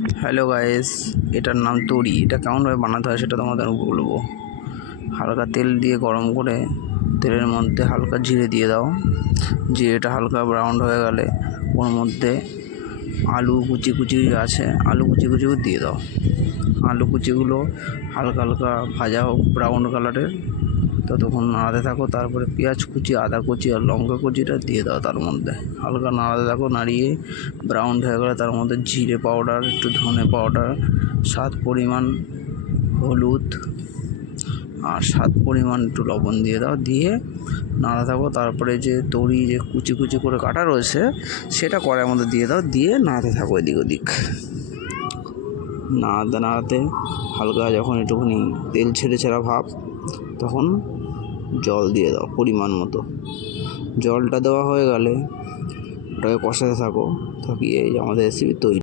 Hello guys, এটার নাম তরি। এটা কেমনভাবে বানাতে হয় সেটা তোমাদের বলবো। হালকা তেল দিয়ে গরম করে তেলের মধ্যে হালকা জিরে দিয়ে দাও। জিরেটা হালকা ব্রাউন হয়ে গেলে ওর মধ্যে আলু কুচি কুচি আছে, আলু কুচি দিয়ে দাও। আলু কুচিগুলো হালকা হালকা ভাজা হোক ব্রাউন কালারের, ততক্ষণ নাড়াতে থাকো। তারপরে পেঁয়াজ কুচি, আদা কুচি আর লঙ্কা কুচিটা দিয়ে দাও। তার মধ্যে হালকা নাড়াতে থাকো। নাড়িয়ে ব্রাউন হয়ে গেলে তার মধ্যে জিরে পাউডার, একটু ধনে পাউডার, স্বাদ পরিমাণ হলুদ আর স্বাদ পরিমাণ একটু লবণ দিয়ে দাও। দিয়ে নাড়া থাকো। তারপরে যে তরি যে কুচি কুচি করে কাটা রয়েছে সেটা কড়াইয়ের মধ্যে দিয়ে দাও। দিয়ে নাড়াতে থাকো এদিক ওদিক। নাড়াতে নাড়াতে হালকা যখন একটুখানি তেল ছেড়ে ছেড়া ভাব, তখন জল দিয়ে দাও পরিমাণ মতো। জলটা দেওয়া হয়ে গেলে ওটাকে কষাতে থাকো। থাকিয়ে আমাদের রেসিপি তৈরি।